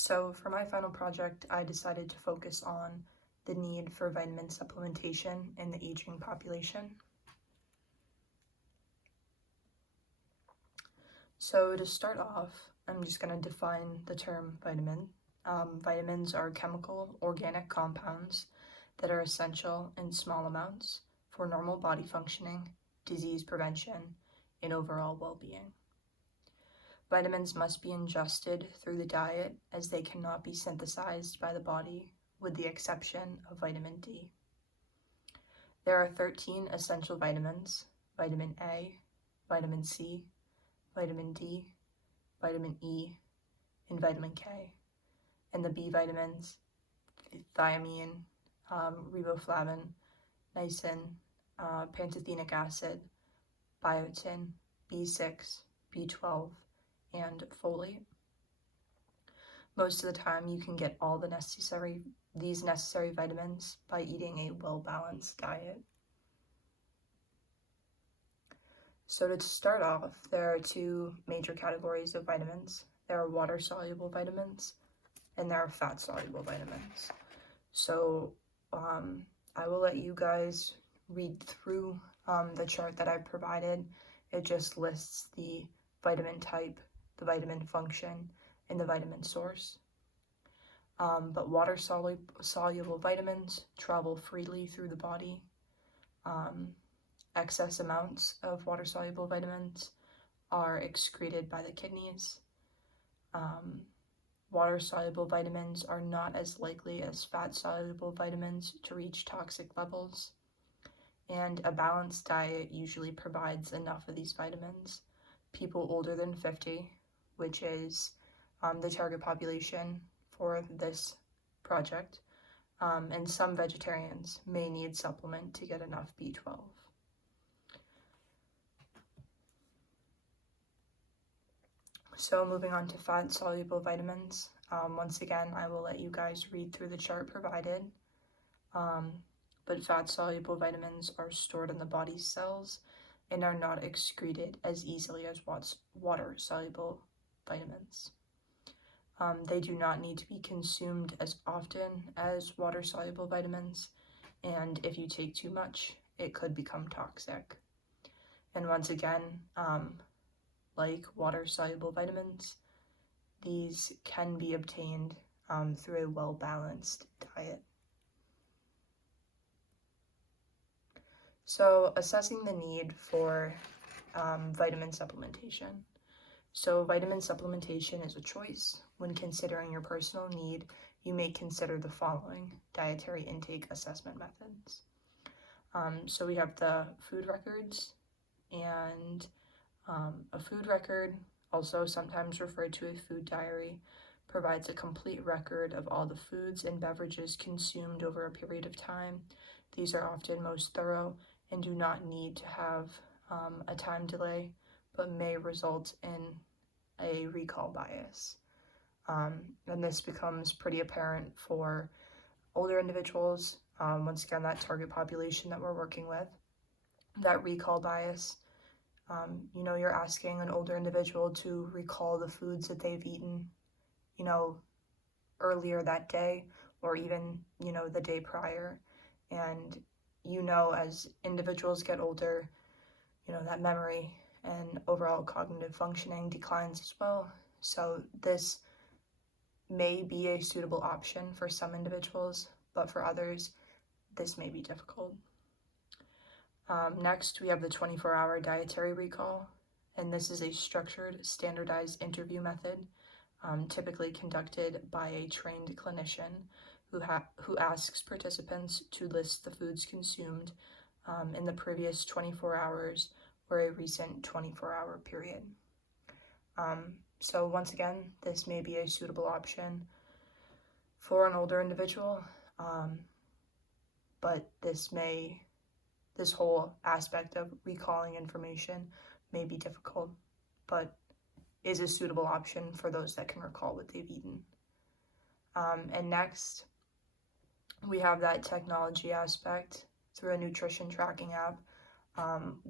So for my final project, I decided to focus on the need for vitamin supplementation in the aging population. So to start off, I'm just going to define the term vitamin. Vitamins are chemical organic compounds that are essential in small amounts for normal body functioning, disease prevention, and overall well-being. Vitamins must be ingested through the diet as they cannot be synthesized by the body, with the exception of vitamin D. There are 13 essential vitamins: vitamin A, vitamin C, vitamin D, vitamin E, and vitamin K. And the B vitamins: thiamine, riboflavin, niacin, pantothenic acid, biotin, B6, B12, and folate. Most of the time you can get all these necessary vitamins by eating a well-balanced diet. So to start off, there are two major categories of vitamins. There are water-soluble vitamins and there are fat-soluble vitamins. So I will let you guys read through the chart that I provided. It just lists the vitamin type, the vitamin function, and the vitamin source. But water-soluble vitamins travel freely through the body. Excess amounts of water-soluble vitamins are excreted by the kidneys. Water-soluble vitamins are not as likely as fat-soluble vitamins to reach toxic levels. And a balanced diet usually provides enough of these vitamins. People older than 50, which is the target population for this project, and some vegetarians may need supplement to get enough B12. So moving on to fat-soluble vitamins, once again, I will let you guys read through the chart provided, but fat-soluble vitamins are stored in the body's cells and are not excreted as easily as water-soluble vitamins. They do not need to be consumed as often as water-soluble vitamins, and if you take too much, it could become toxic. And once again, like water-soluble vitamins, these can be obtained through a well-balanced diet. So assessing the need for vitamin supplementation. So vitamin supplementation is a choice. When considering your personal need, you may consider the following dietary intake assessment methods. So we have the food records, and a food record, also sometimes referred to a food diary, provides a complete record of all the foods and beverages consumed over a period of time. These are often most thorough and do not need to have a time delay, but may result in a recall bias. And this becomes pretty apparent for older individuals, once again, that target population that we're working with. That recall bias, you're asking an older individual to recall the foods that they've eaten, earlier that day or even, the day prior. And, as individuals get older, that memory and overall cognitive functioning declines as well. So this may be a suitable option for some individuals, but for others, this may be difficult. Next, we have the 24-hour dietary recall, and this is a structured, standardized interview method, typically conducted by a trained clinician who asks participants to list the foods consumed in the previous 24 hours or a recent 24-hour period. So once again, this may be a suitable option for an older individual, but this whole aspect of recalling information may be difficult, but is a suitable option for those that can recall what they've eaten. And next, we have that technology aspect through a nutrition tracking app.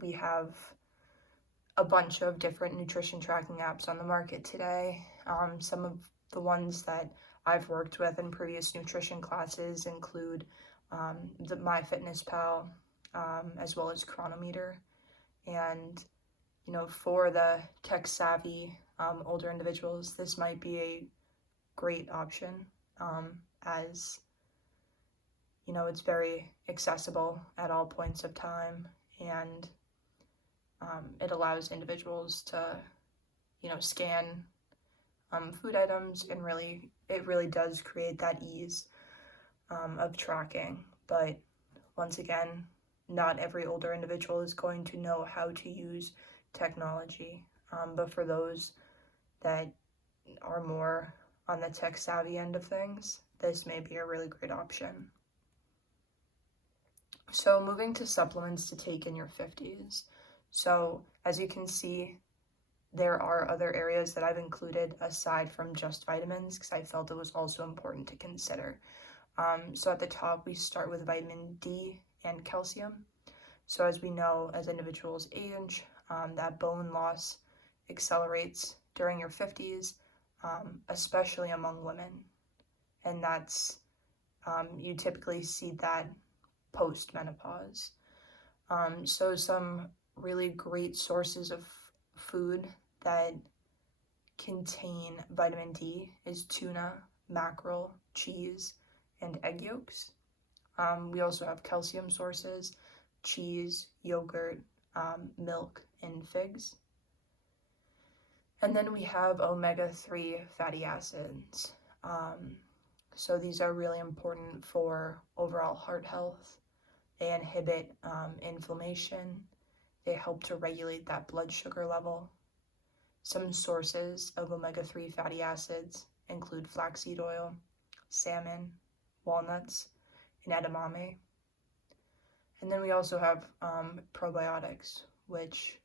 We have a bunch of different nutrition tracking apps on the market today. Some of The ones that I've worked with in previous nutrition classes include the MyFitnessPal, as well as Chronometer. And, for the tech-savvy older individuals, this might be a great option, as, it's very accessible at all points of time, and it allows individuals to, scan food items, and it really does create that ease of tracking. But once again, not every older individual is going to know how to use technology, but for those that are more on the tech savvy end of things, this may be a really great option. So moving to supplements to take in your 50s. So as you can see, there are other areas that I've included aside from just vitamins, because I felt it was also important to consider. So at the top, we start with vitamin D and calcium. So as we know, as individuals age, that bone loss accelerates during your 50s, especially among women. And that's, you typically see that post-menopause. So some really great sources of food that contain vitamin D is tuna, mackerel, cheese, and egg yolks. We also have calcium sources, cheese, yogurt, milk, and figs. And then we have omega-3 fatty acids. So these are really important for overall heart health. They inhibit inflammation. They help to regulate that blood sugar level. Some sources of omega-3 fatty acids include flaxseed oil, salmon, walnuts, and edamame. And then we also have probiotics, which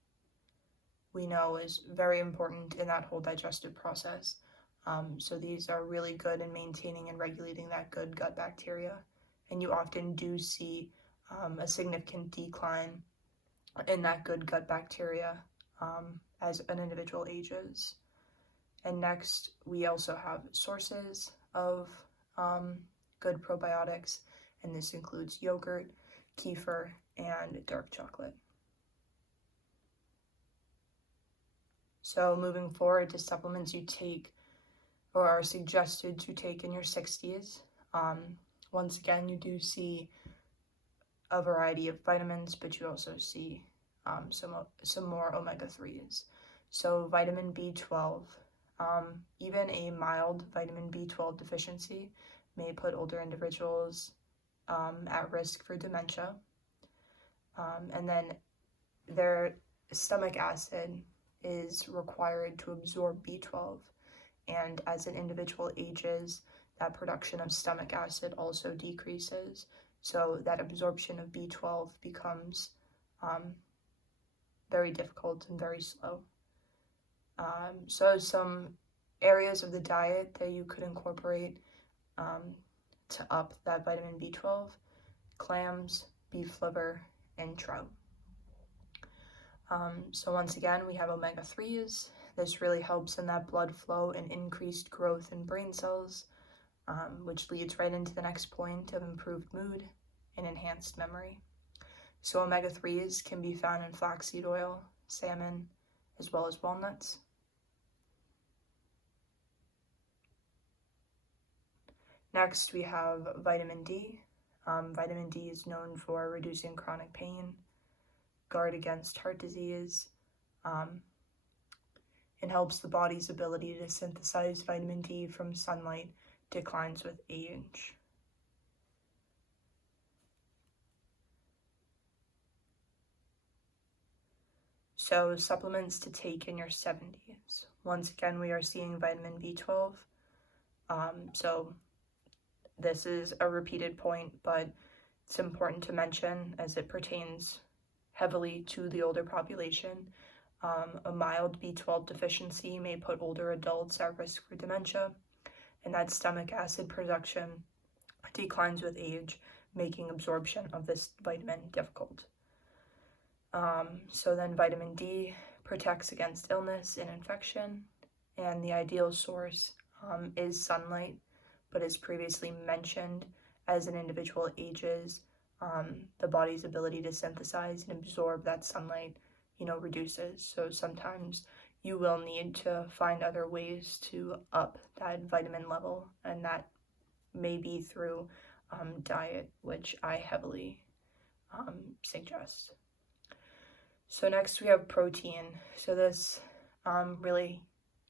we know is very important in that whole digestive process. So these are really good in maintaining and regulating that good gut bacteria. And you often do see a significant decline in that good gut bacteria as an individual ages. And next, we also have sources of good probiotics, and this includes yogurt, kefir, and dark chocolate. So moving forward to supplements you take or are suggested to take in your 60s, once again, you do see a variety of vitamins, but you also see some more omega-3s. So vitamin B12, even a mild vitamin B12 deficiency may put older individuals at risk for dementia. And then their stomach acid is required to absorb B12. And as an individual ages, that production of stomach acid also decreases. So that absorption of B12 becomes very difficult and very slow. So some areas of the diet that you could incorporate to up that vitamin B12, clams, beef liver, and trout. So once again, we have omega-3s. This really helps in that blood flow and increased growth in brain cells, which leads right into the next point of improved mood and enhanced memory. So omega-3s can be found in flaxseed oil, salmon, as well as walnuts. Next, we have vitamin D. Vitamin D is known for reducing chronic pain, guard against heart disease, and helps the body's ability to synthesize vitamin D from sunlight declines with age. So supplements to take in your 70s. Once again, we are seeing vitamin B12. So this is a repeated point, but it's important to mention as it pertains heavily to the older population. A mild B12 deficiency may put older adults at risk for dementia, and that stomach acid production declines with age, making absorption of this vitamin difficult. So then vitamin D protects against illness and infection, and the ideal source is sunlight, but as previously mentioned, as an individual ages, the body's ability to synthesize and absorb that sunlight, reduces. So sometimes you will need to find other ways to up that vitamin level, and that may be through diet, which I heavily suggest. So next we have protein. So this really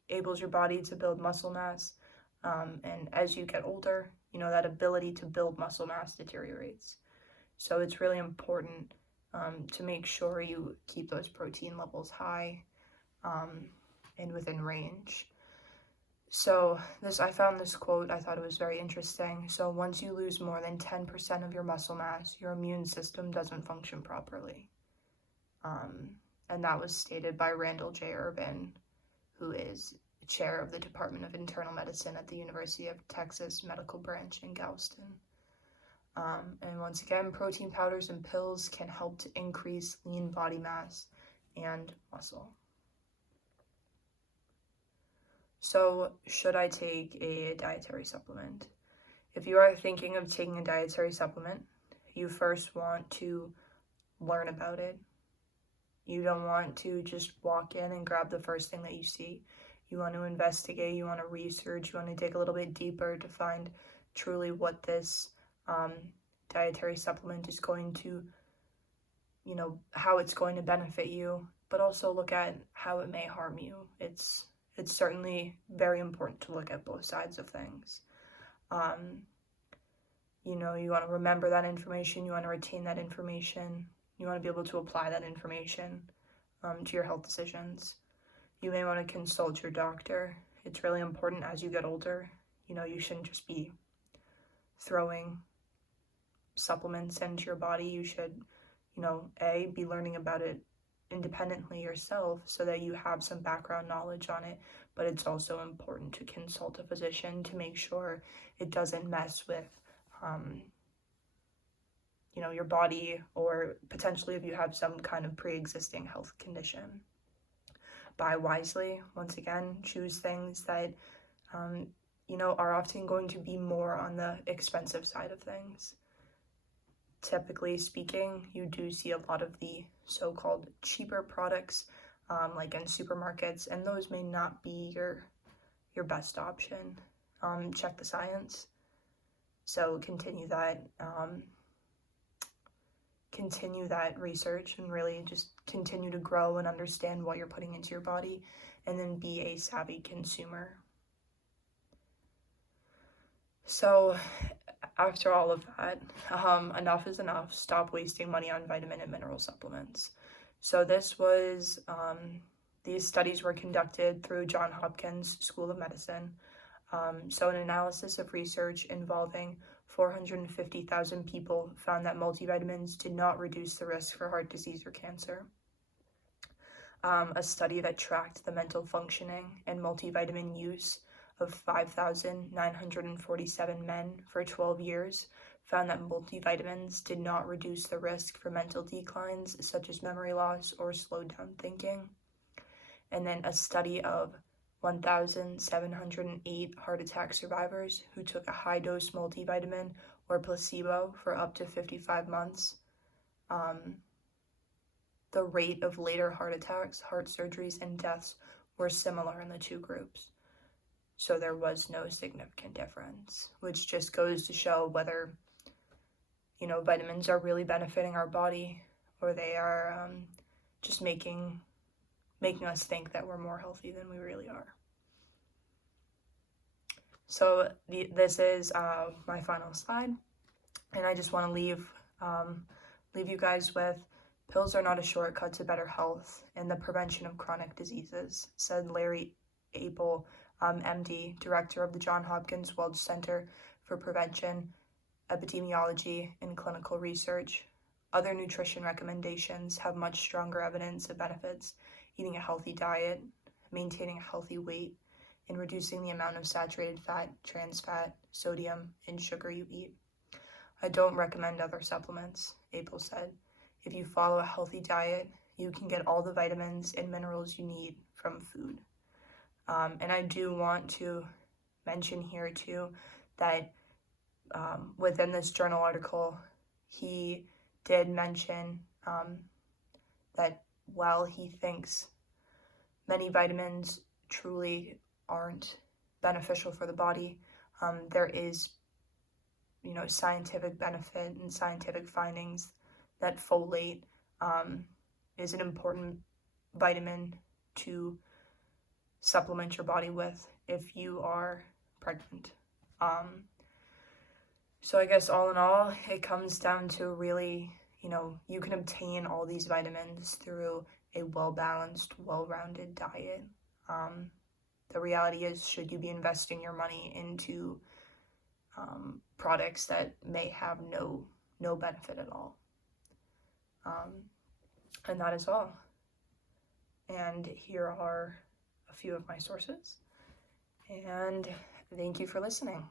enables your body to build muscle mass, and as you get older, that ability to build muscle mass deteriorates. So it's really important to make sure you keep those protein levels high and within range. So I found this quote, I thought it was very interesting. So once you lose more than 10% of your muscle mass, your immune system doesn't function properly. And that was stated by Randall J. Urban, who is chair of the Department of Internal Medicine at the University of Texas Medical Branch in Galveston. And once again, protein powders and pills can help to increase lean body mass and muscle. So, should I take a dietary supplement? If you are thinking of taking a dietary supplement, you first want to learn about it. You don't want to just walk in and grab the first thing that you see. You want to investigate, you want to research, you want to dig a little bit deeper to find truly what this dietary supplement is going to, how it's going to benefit you, but also look at how it may harm you. It's certainly very important to look at both sides of things. You want to remember that information, you want to retain that information, you want to be able to apply that information to your health decisions. You may want to consult your doctor. It's really important as you get older. You shouldn't just be throwing supplements into your body. You should, be learning about it independently yourself so that you have some background knowledge on it, but it's also important to consult a physician to make sure it doesn't mess with your body, or potentially if you have some kind of pre-existing health condition. Buy wisely. Once again, choose things that are often going to be more on the expensive side of things. Typically speaking, you do see a lot of the so-called cheaper products like in supermarkets, and those may not be your best option. Check the science. So continue that research and really just continue to grow and understand what you're putting into your body, and then be a savvy consumer. So after all of that, enough is enough. Stop wasting money on vitamin and mineral supplements. So these studies were conducted through Johns Hopkins School of Medicine. So an analysis of research involving 450,000 people found that multivitamins did not reduce the risk for heart disease or cancer. A study that tracked the mental functioning and multivitamin use of 5,947 men for 12 years found that multivitamins did not reduce the risk for mental declines such as memory loss or slowed down thinking. And then a study of 1,708 heart attack survivors who took a high-dose multivitamin or placebo for up to 55 months. The rate of later heart attacks, heart surgeries, and deaths were similar in the two groups. So there was no significant difference, which just goes to show whether, vitamins are really benefiting our body, or they are just making us think that we're more healthy than we really are. So this is my final slide, and I just want to leave you guys with: pills are not a shortcut to better health and the prevention of chronic diseases, said Larry Apel, MD, director of the Johns Hopkins Welch Center for Prevention, Epidemiology, and Clinical Research. Other nutrition recommendations have much stronger evidence of benefits: eating a healthy diet, maintaining a healthy weight, and reducing the amount of saturated fat, trans fat, sodium, and sugar you eat. I don't recommend other supplements, Apel said. If you follow a healthy diet, you can get all the vitamins and minerals you need from food. And I do want to mention here too that within this journal article, he did mention that while he thinks many vitamins truly aren't beneficial for the body, there is, scientific benefit and scientific findings that folate is an important vitamin to supplement your body with if you are pregnant. So I guess all in all, it comes down to really, you can obtain all these vitamins through a well-balanced, well-rounded diet. The reality is, should you be investing your money into products that may have no benefit at all? And that is all. And here are a few of my sources. And thank you for listening.